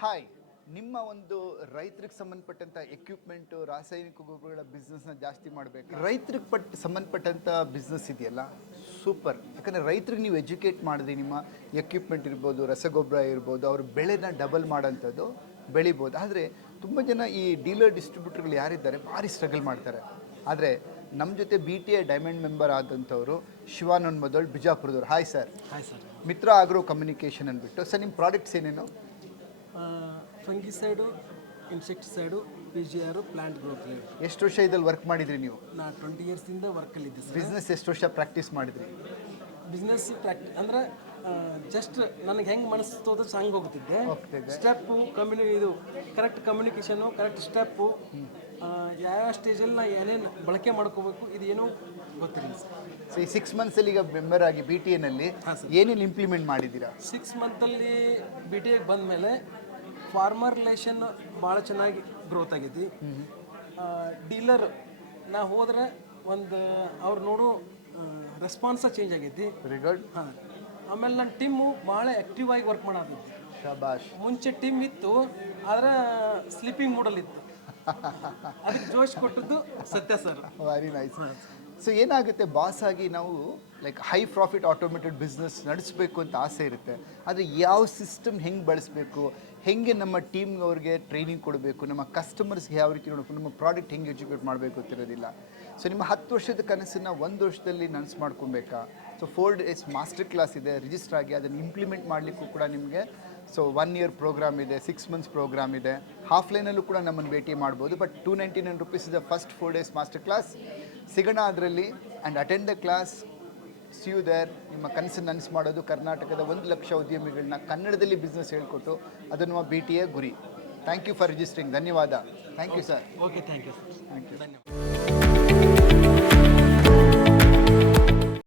Hi ನಿಮ್ಮ ಒಂದು ರೈತರಿಗೆ ಸಂಬಂಧಪಟ್ಟಂತ ಎಕ್ವಿಪ್ಮೆಂಟ್ ರಾಸಾಯನಿಕ ಗೊಬ್ಬರಗಳ ಬಿಸ್ನೆಸ್ನ ಜಾಸ್ತಿ ಮಾಡಬೇಕು? ರೈತರಿಗೆ ಪಟ್ ಸಂಬಂಧಪಟ್ಟಂತ ಬಿಸ್ನೆಸ್ ಇದೆಯಲ್ಲ? ಸೂಪರ್ ಯಾಕಂದರೆ ರೈತರಿಗೆ ನೀವು ಎಜುಕೇಟ್ ಮಾಡಿದ್ರಿ ನಿಮ್ಮ ಎಕ್ವಿಪ್ಮೆಂಟ್ ಇರ್ಬೋದು ರಸಗೊಬ್ಬರ ಇರ್ಬೋದು ಅವ್ರ ಬೆಳೆನ ಡಬಲ್ ಮಾಡೋಂಥದ್ದು ಬೆಳಿಬೋದು. ಆದರೆ ತುಂಬ ಜನ ಈ ಡೀಲರ್ ಡಿಸ್ಟ್ರಿಬ್ಯೂಟರ್ಗಳು ಯಾರಿದ್ದಾರೆ ಭಾರಿ ಸ್ಟ್ರಗಲ್ ಮಾಡ್ತಾರೆ. ಆದರೆ ನಮ್ಮ ಜೊತೆ B T I diamond member ಆದಂಥವರು Shivanand ಮೊದಲು ಬಿಜಾಪುರದವ್ರು. Hi sir hi sir Mitra agro communication ಅಂದ್ಬಿಟ್ಟು. ಸರ್ ನಿಮ್ಮ ಪ್ರಾಡಕ್ಟ್ಸ್ ಏನೇನು? Fungicide insecticide P G R plant growth rate ಎಷ್ಟು ವರ್ಷ ಇದ್ರಲ್ಲಿ ವರ್ಕ್ ಮಾಡಿದ್ರಿ ನೀವು? ನಾ ಟ್ವೆಂಟಿ ಇಯರ್ಸಿಂದ ವರ್ಕಲ್ಲಿದ್ದೆ ಸರ್. ಬಿಸ್ನೆಸ್ ಎಷ್ಟು ವರ್ಷ ಪ್ರಾಕ್ಟೀಸ್ ಮಾಡಿದ್ರಿ? ಬಿಸ್ನೆಸ್ ಪ್ರಾಕ್ಟಿ ಅಂದ್ರೆ ಜಸ್ಟ್ ನನಗೆ ಹೆಂಗೆ ಮನಸ್ಸು ಹಂಗೆ ಹೋಗ್ತಿದ್ದೆ. ಹೋಗ್ತಿದ್ದೆ. ಸ್ಟೆಪ್ಪು ಕಮ್ಯುನಿ ಇದು ಕರೆಕ್ಟ್ ಕಮ್ಯುನಿಕೇಷನು ಕರೆಕ್ಟ್ ಸ್ಟೆಪ್ಪು ಯಾವ ಸ್ಟೇಜಲ್ಲಿ ನಾ ಏನೇನು ಬಳಕೆ ಮಾಡ್ಕೋಬೇಕು ಇದು ಏನೂ ಗೊತ್ತಿರಲಿಲ್ಲ ಸರ್. ಸೊ ಈ ಸಿಕ್ಸ್ ಮಂತ್ಸಲ್ಲಿ ಈಗ ಮೆಂಬರ್ ಆಗಿ ಬಿ ಟಿ ಎನಲ್ಲಿ ಏನೇನು ಇಂಪ್ಲಿಮೆಂಟ್ ಮಾಡಿದ್ದೀರಾ? ಸಿಕ್ಸ್ ಮಂತಲ್ಲಿ ಬಿ ಟಿ ಎಗೆ ಬಂದ ಮೇಲೆ ಫಾರ್ಮರ್ ರಿಲೇಷನ್ ಭಾಳ ಚೆನ್ನಾಗಿ ಗ್ರೋತ್ ಆಗೈತಿ. ಡೀಲರ್ ನಾ ಹೋದ್ರೆ ಒಂದು ಅವ್ರು ನೋಡೋ ರೆಸ್ಪಾನ್ಸ ಚೇಂಜ್ ಆಗೈತಿ. ವೆರಿ ಗುಡ್ ಹಾಂ. ಆಮೇಲೆ ನನ್ನ ಟೀಮು ಭಾಳ ಆ್ಯಕ್ಟಿವ್ ಆಗಿ ವರ್ಕ್ ಮಾಡತ್ತೈತಿ ಶಬಾಷ್. ಮುಂಚೆ ಟೀಮ್ ಇತ್ತು ಆದ್ರೆ ಸ್ಲೀಪಿಂಗ್ ಮೂಡಲ್ ಇತ್ತು. ಅದಕ್ಕೆ ಜೋಶ್ ಕೊಟ್ಟದ್ದು Satya sir very nice so ಏನಾಗುತ್ತೆ? ಬಾಸ್ ಆಗಿ ನಾವು like high profit automated business ನಡೆಸಬೇಕು ಅಂತ ಆಸೆ ಇರುತ್ತೆ. ಆದರೆ ಯಾವ ಸಿಸ್ಟಮ್ ಹೆಂಗೆ ಬಳಸಬೇಕು? ಹೆಂಗೆ ನಮ್ಮ ಟೀಮ್ನವ್ರಿಗೆ ಟ್ರೈನಿಂಗ್ ಕೊಡಬೇಕು? ನಮ್ಮ ಕಸ್ಟಮರ್ಸ್ಗೆ ಯಾವ ರೀತಿ ನೋಡಬೇಕು? ನಮ್ಮ ಪ್ರಾಡಕ್ಟ್ ಹೆಂಗೆ ಎಜುಕೇಟ್ ಮಾಡಬೇಕು ಅಂತಿರೋದಿಲ್ಲ. ಸೊ ನಿಮ್ಮ ಹತ್ತು ವರ್ಷದ ಕನಸನ್ನು ಒಂದು ವರ್ಷದಲ್ಲಿ ನನಸು ಮಾಡ್ಕೊಬೇಕಾ? So four days master class ಇದೆ ರಿಜಿಸ್ಟರ್ ಆಗಿ ಅದನ್ನು ಇಂಪ್ಲಿಮೆಂಟ್ ಮಾಡಲಿಕ್ಕೂ ಕೂಡ ನಿಮಗೆ ಸೊ ಒನ್ ಇಯರ್ ಪ್ರೋಗ್ರಾಮ್ ಇದೆ ಸಿಕ್ಸ್ ಮಂತ್ಸ್ ಪ್ರೋಗ್ರಾಮ್ ಇದೆ. ಹಾಫ್ ಲೈನಲ್ಲೂ ಕೂಡ ನಮ್ಮನ್ನು ಭೇಟಿ ಮಾಡ್ಬೋದು but two ninety nine rupees the first four days master class ಸಿಗೋಣ ಅದರಲ್ಲಿ and attend the class see you there ನಿಮ್ಮ ಕನಸನ್ನು ನನಸು ಮಾಡೋದು ಕರ್ನಾಟಕದ ಒಂದು ಲಕ್ಷ ಉದ್ಯಮಿಗಳನ್ನ ಕನ್ನಡದಲ್ಲಿ ಬಿಸ್ನೆಸ್ ಹೇಳ್ಕೊಟ್ಟು ಅದನ್ನು ಬಿ ಟಿ ಎ ಗುರಿ. ಥ್ಯಾಂಕ್ ಯು ಫಾರ್ ರಿಜಿಸ್ಟ್ರಿಂಗ್ ಧನ್ಯವಾದ. Thank you sir okay thank you sir thank you ಧನ್ಯವಾದ.